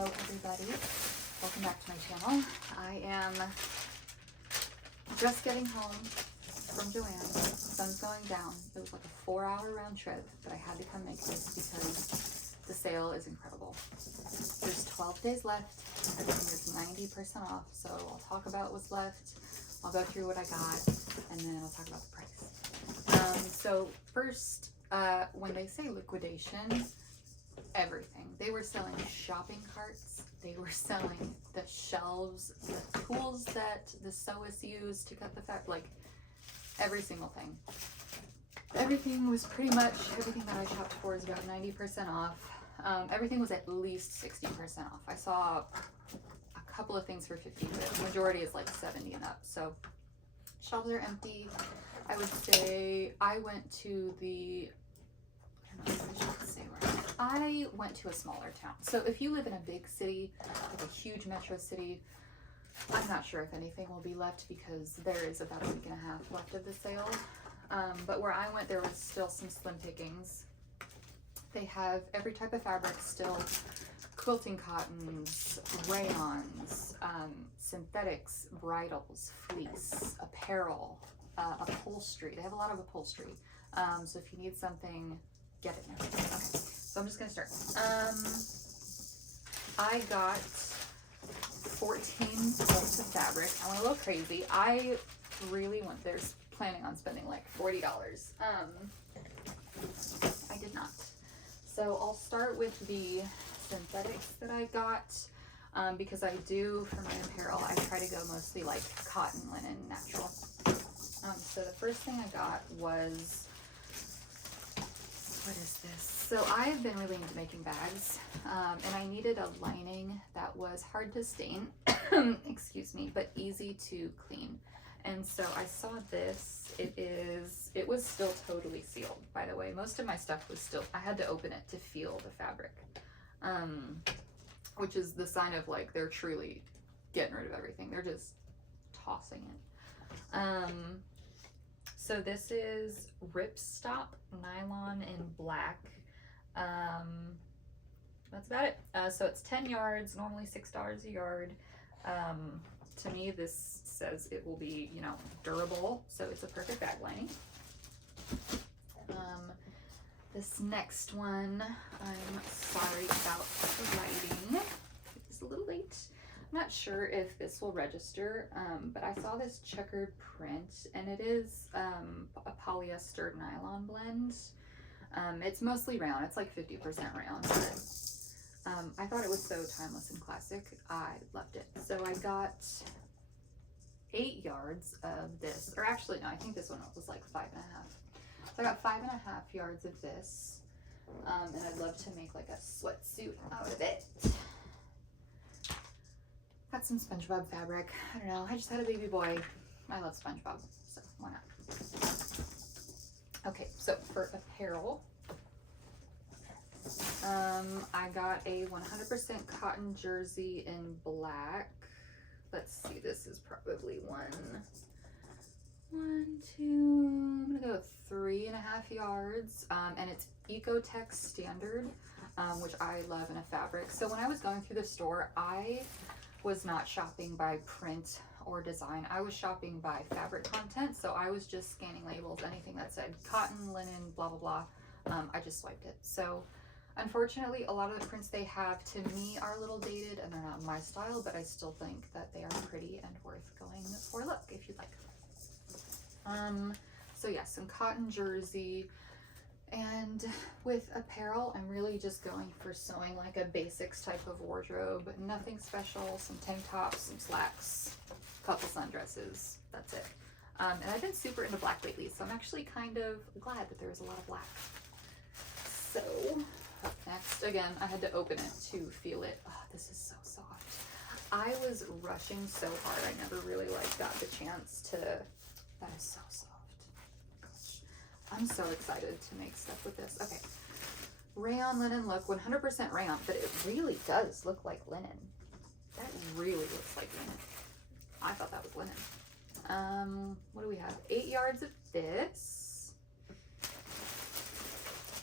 Hello everybody, welcome back to my channel. I am just getting home from Joann. Sun's going down. It was like a 4-hour round trip, but I had to come make this because the sale is incredible. There's 12 days left. Everything is 90% off, so I'll talk about what's left. I'll go through what I got, and then I'll talk about the price. So first, when they say liquidation, everything. They were selling shopping carts. They were selling the shelves, the tools that the sewists use to cut the fat, like every single thing. Everything was pretty much, everything that I shopped for is about 90% off. Everything was at least 60% off. I saw a couple of things for 50, but the majority is like 70 and up. So shelves are empty. I would say I went to the, I don't know if I should say where I went to a smaller town. So if you live in a big city, like a huge metro city, I'm not sure if anything will be left because there is about a week and a half left of the sale. But where I went, there was still some slim pickings. They have every type of fabric still, quilting cottons, rayons, synthetics, bridals, fleece, apparel, upholstery. They have a lot of upholstery. So if you need something, get it now. Okay, so I'm just gonna start. I got 14 bolts of fabric. I went a little crazy. I really went there planning on spending like $40. I did not. So I'll start with the synthetics that I got, because I do, for my apparel, I try to go mostly like cotton, linen, natural. So the first thing I got was, what is this? So I've been really into making bags, and I needed a lining that was hard to stain, excuse me, but easy to clean. And so I saw this. It was still totally sealed, by the way. Most of my stuff was still, I had to open it to feel the fabric, which is the sign of like they're truly getting rid of everything. They're just tossing it. So this is ripstop nylon in black. That's about it. So it's 10 yards, normally $6 a yard. To me, this says it will be, you know, durable, so it's a perfect bag lining. This next one, I'm sorry about the lighting. It's a little late. I'm not sure if this will register, but I saw this checkered print, and it is a polyester nylon blend. It's mostly rayon. It's like 50% rayon, but I thought it was so timeless and classic. I loved it. So I got 8 yards of this, or actually no, I think this one was like 5.5. So I got 5.5 yards of this, and I'd love to make like a sweatsuit out of it. Got some SpongeBob fabric. I don't know, I just had a baby boy. I love SpongeBob, so why not? Okay, so for apparel, I got a 100% cotton jersey in black. Let's see, this is probably I'm gonna go 3.5 yards, and it's Ecotech standard, which I love in a fabric. So when I was going through the store, I was not shopping by print or design. I was shopping by fabric content. So I was just scanning labels, anything that said cotton, linen, blah, blah, blah. I just swiped it. So unfortunately, a lot of the prints they have to me are a little dated and they're not my style, but I still think that they are pretty and worth going for a look if you'd like. So yeah, some cotton jersey. And with apparel, I'm really just going for sewing like a basics type of wardrobe, nothing special, some tank tops, some slacks, a couple sundresses, that's it. And I've been super into black lately, so I'm actually kind of glad that there's a lot of black. So up next, again, I had to open it to feel it. Oh, this is so soft. I was rushing so hard, I never really like got the chance to, that is so soft. I'm so excited to make stuff with this. Okay, rayon linen look, 100% rayon, but it really does look like linen. That really looks like linen. I thought that was linen. What do we have? 8 yards of this.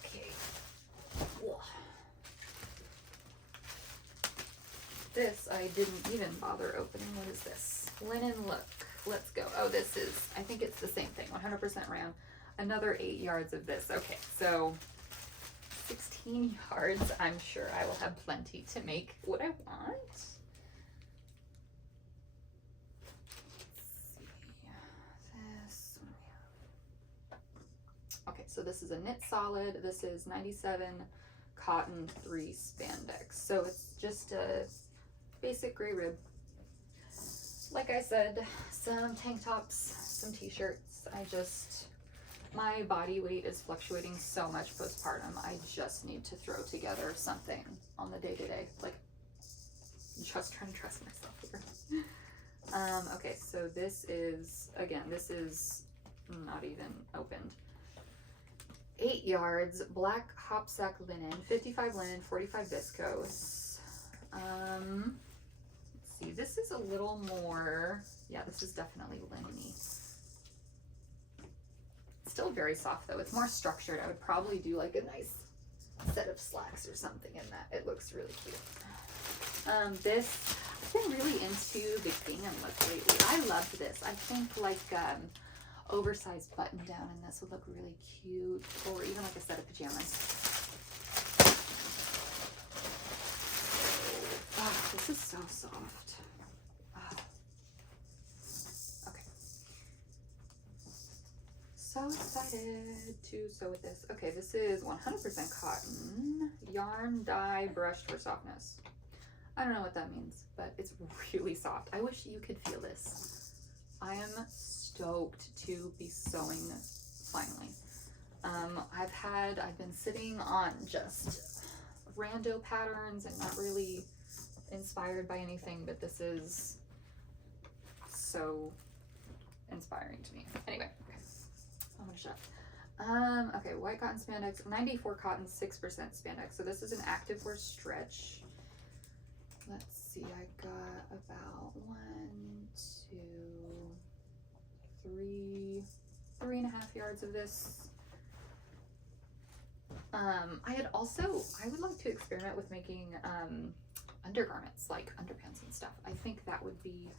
Okay. Whoa. This I didn't even bother opening. What is this? Linen Look. Let's go. Oh, this is, I think it's the same thing. 100% rayon. Another 8 yards of this. Okay, so 16 yards. I'm sure I will have plenty to make what I want. Okay, so this is a knit solid. This is 97 cotton, 3 spandex. So it's just a basic gray rib. Like I said, some tank tops, some t-shirts. My body weight is fluctuating so much postpartum. I just need to throw together something on the day-to-day. Like, just trying to trust myself here. Okay, so this is, again, this is not even opened. 8 yards, black hopsack linen, 55 linen, 45 viscose. Let's see, this is a little more, yeah, this is definitely linen-y. Still very soft though. It's more structured. I would probably do like a nice set of slacks or something in that. It looks really cute. This, I've been really into the gingham look lately. I love this. I think like oversized button down in this would look really cute, or even like a set of pajamas. Oh, this is so soft. Oh. Okay. So excited to sew with this. Okay, this is 100% cotton, yarn dye brushed for softness. I don't know what that means, but it's really soft. I wish you could feel this. I am stoked to be sewing finally. I've been sitting on just rando patterns and not really inspired by anything, but this is so inspiring to me. Anyway, okay, I'm gonna shut up. Okay, white cotton spandex, 94 cotton, 6% spandex. So this is an active wear stretch. Let's see, I got about 1, 2, 3, 3.5 yards of this. I would like to experiment with making undergarments, like underpants and stuff. I think that would be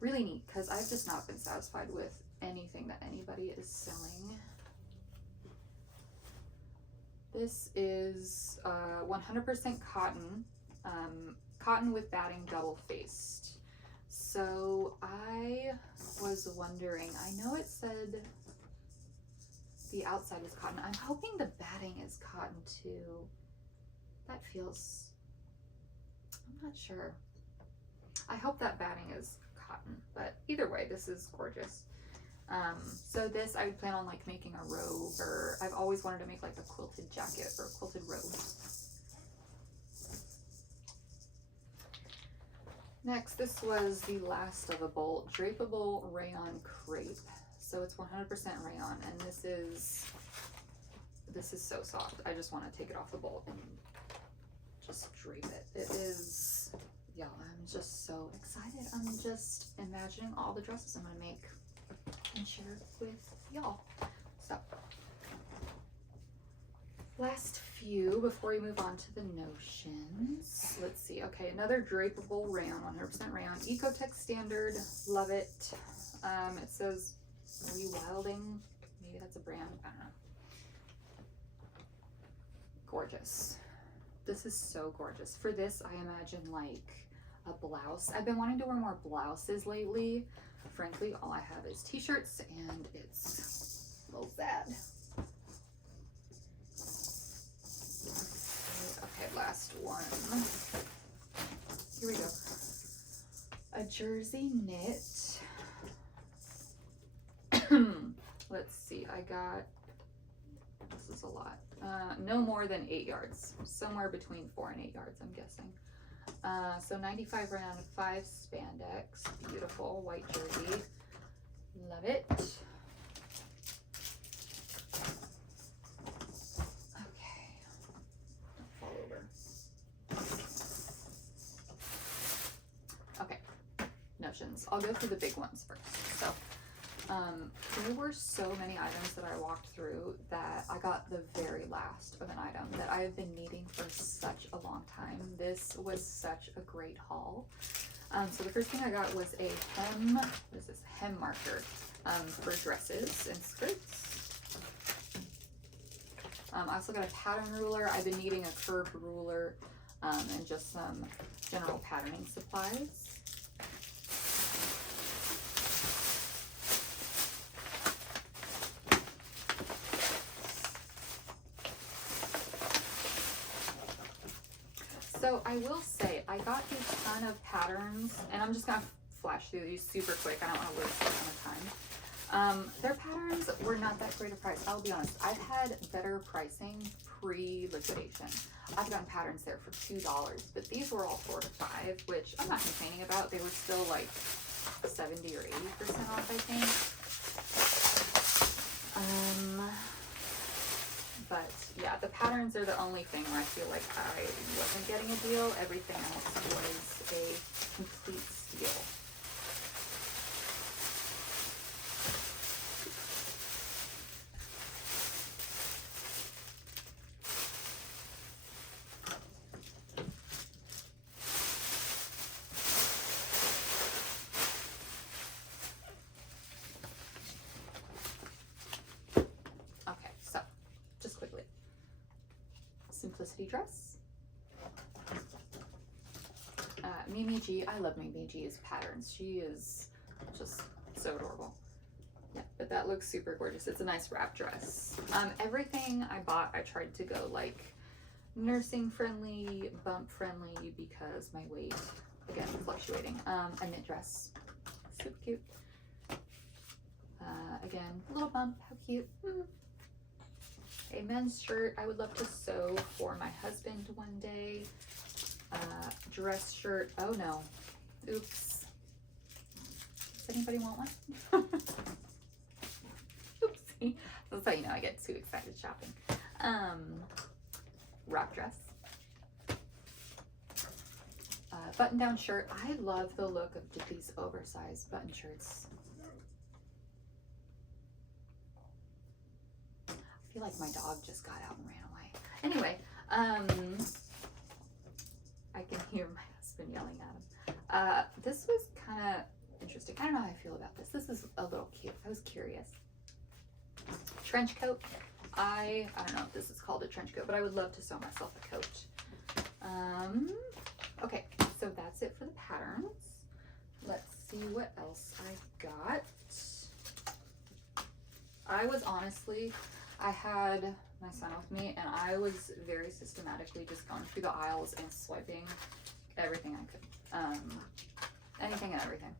really neat because I've just not been satisfied with anything that anybody is selling. This is 100% cotton, cotton with batting double-faced. So I was wondering, I know it said the outside was cotton. I'm hoping the batting is cotton too. That feels, I'm not sure. I hope that batting is cotton, but either way, this is gorgeous. So this, I would plan on like making a robe, or I've always wanted to make like a quilted jacket or a quilted robe. Next, this was the last of a bolt, drapable rayon crepe. So it's 100% rayon, and this is so soft. I just want to take it off the bolt and just drape it. It is, yeah, I'm just so excited. I'm just imagining all the dresses I'm gonna make and share with y'all. So, last few before we move on to the notions. Let's see. Okay, another drapable rayon, 100% rayon, Ecotech standard. Love it. It says Rewilding. Maybe that's a brand. I don't know. Gorgeous. This is so gorgeous. For this, I imagine like a blouse. I've been wanting to wear more blouses lately. Frankly, all I have is t-shirts, and it's a little sad. Okay, last one. Here we go. A jersey knit. Let's see, I got, this is a lot. No more than 8 yards. Somewhere between 4 and 8 yards, I'm guessing. So 95 rayon, 5 spandex. Beautiful white jersey. Love it. Okay. Don't fall over. Okay. Notions. I'll go through the big ones first. So There were so many items that I walked through that I got the very last of an item that I have been needing for such a long time. This was such a great haul. So the first thing I got was a what is this? Hem marker for dresses and skirts. I also got a pattern ruler. I've been needing a curved ruler and just some general patterning supplies. So I will say, I got a ton of patterns, and I'm just going to flash through these super quick. I don't want to waste a ton of time. Their patterns were not that great a price. I'll be honest. I've had better pricing pre-liquidation. I've gotten patterns there for $2, but these were all $4 to $5, which I'm not complaining about. They were still like 70 or 80% off, I think. But yeah, the patterns are the only thing where I feel like I wasn't getting a deal. Everything else was a complete steal. Simplicity dress. Mimi G. I love Mimi G's patterns. She is just so adorable. Yeah, but that looks super gorgeous. It's a nice wrap dress. Everything I bought, I tried to go like nursing friendly, bump friendly, because my weight, again, fluctuating. A knit dress. Super cute. Again, a little bump. How cute. A men's shirt I would love to sew for my husband one day. Dress shirt. Oh no. Oops. Does anybody want one? Oopsie. That's how you know I get too excited shopping. Wrap dress. Button down shirt. I love the look of these oversized button shirts. I feel like my dog just got out and ran away. Anyway, I can hear my husband yelling at him. This was kind of interesting. I don't know how I feel about this. This is a little cute. I was curious. Trench coat. I don't know if this is called a trench coat, but I would love to sew myself a coat. Okay, so that's it for the patterns. Let's see what else I got. I had my son with me, and I was very systematically just going through the aisles and swiping everything I could. Anything and everything.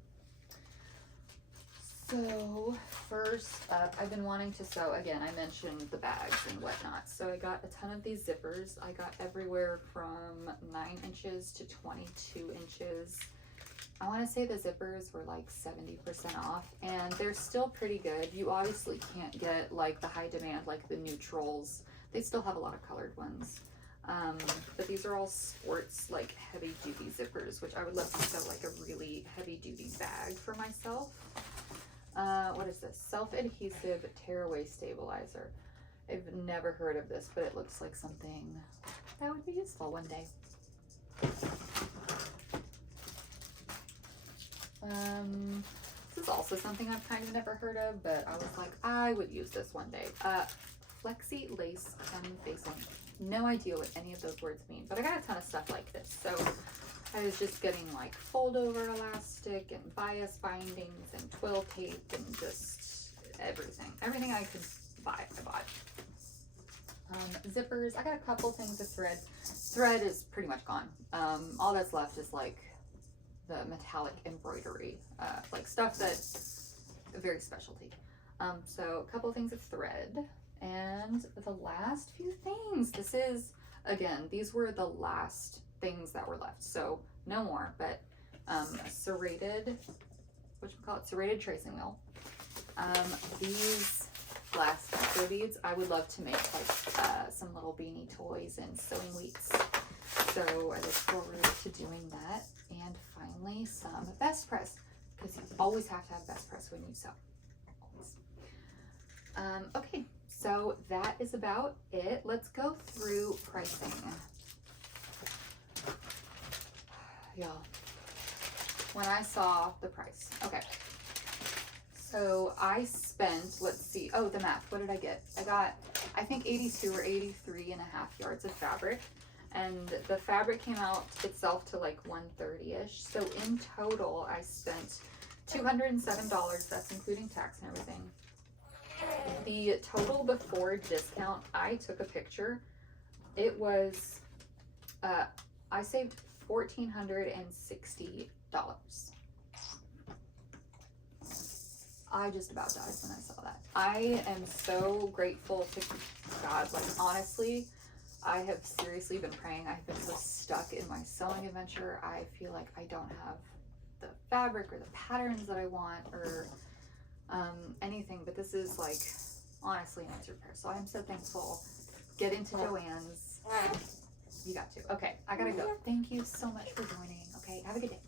So first up, I've been wanting to sew, again, I mentioned the bags and whatnot. So I got a ton of these zippers. I got everywhere from 9 inches to 22 inches. I want to say the zippers were like 70% off, and they're still pretty good. You obviously can't get like the high demand, like the neutrals. They still have a lot of colored ones. But these are all sports, like heavy duty zippers, which I would love to sew like a really heavy duty bag for myself. What is this? Self-adhesive tearaway stabilizer. I've never heard of this, but it looks like something that would be useful one day. This is also something I've kind of never heard of, but I was like, I would use this one day. Flexi lace hem facing. No idea what any of those words mean, but I got a ton of stuff like this. So I was just getting like fold over elastic and bias bindings and twill tape and just everything. Everything I could buy, I bought. Zippers, I got a couple things of thread. Thread is pretty much gone. All that's left is like the metallic embroidery, like stuff that's very specialty. So a couple things of thread, and the last few things. This is, again, these were the last things that were left, so no more, but a serrated, serrated tracing wheel. These last micro beads, I would love to make like some little beanie toys and sewing weeks. So I look forward to doing that. And finally, some best press, because you always have to have best press when you sew. Okay, so that is about it. Let's go through pricing. Y'all, when I saw the price, okay. So I spent, let's see, oh, the math, what did I get? I got, I think 82 or 83 and a half yards of fabric, and the fabric came out itself to like 130-ish. So in total, I spent $207, that's including tax and everything. The total before discount, I took a picture. It was, I saved $1,460. I just about died when I saw that. I am so grateful to God. Like, honestly, I have seriously been praying. I've been so stuck in my sewing adventure. I feel like I don't have the fabric or the patterns that I want, or anything, but this is like honestly an answered prayer. So I'm so thankful. Get into Joann's. You got to. Okay, I gotta go. Thank you so much for joining. Okay, have a good day.